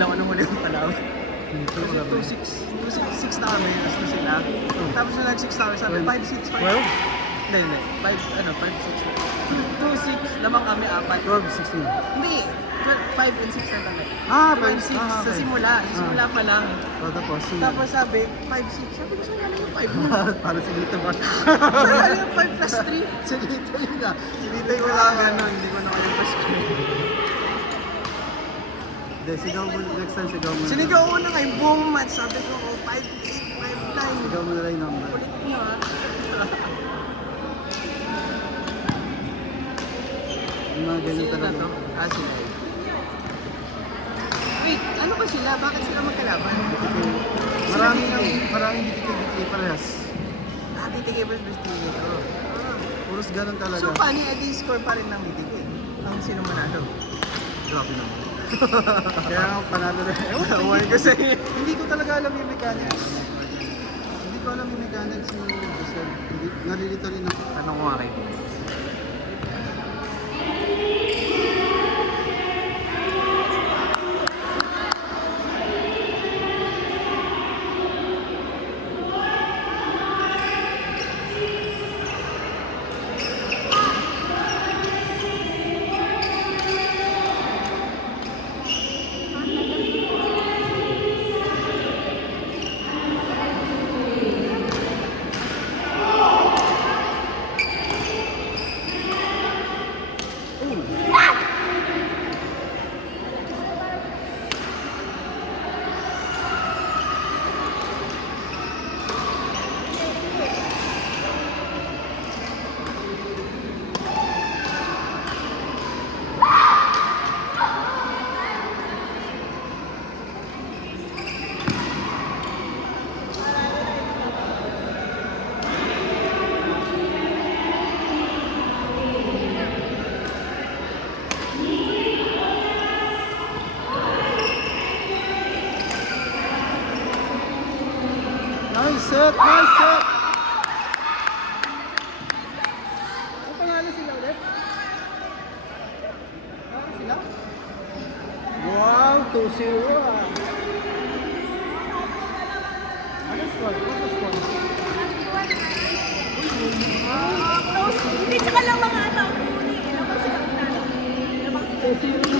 nila kung anong huli yung kalaban. Kasi 2-6 na kami, tapos 2 sila. Tapos nung nag-6 na kami, sabi 5-6 pa. 12? Hindi. 5-6. Lamang kami, 4. 12, 16. Hindi. 5 and 6 na talaga. Ah, 5-6 okay. sa simula. Sa simula pa lang. Tapos sabi, 5-6. Sabi ko, saan yung 5 mo? Para si Lito ba? Saan yung 5 plus 3? Si Lito yun ah. Si Lito yung wala gano'n. Hindi ko na kayo plus 3. Hindi, sigaw mo. Next time sigaw mo. Sinigaw ko na nga yung buong match. Sabi ko, 5-8, 5-9. Sigaw mo na lang yung number. Kulit niyo ha. Yung mga ganyan Sino na talaga. to? Sila eh. Wait, ano ba sila? Bakit sila magkalaban? Maraming BTK parehas. BTK versus BTK. Puros ganun talaga. So, paano yung score pa rin ng BTK? Ang sino manalo? Grabe naman. Kaya nga panalo na. Ewan ko sa'yo. Hindi ko talaga alam yung mechanics. Hindi ko alam yung mechanics ng Giselle. Nalilito rin ako. Tanong ko nga kayo. Nice set! Nice set! Ano pangalan sila ulit? Pangalan sila? Wow! 2-0 ah! Ano score? Ano score? Hindi, tsaka lang mga tao. Ilang sila. 2-0 na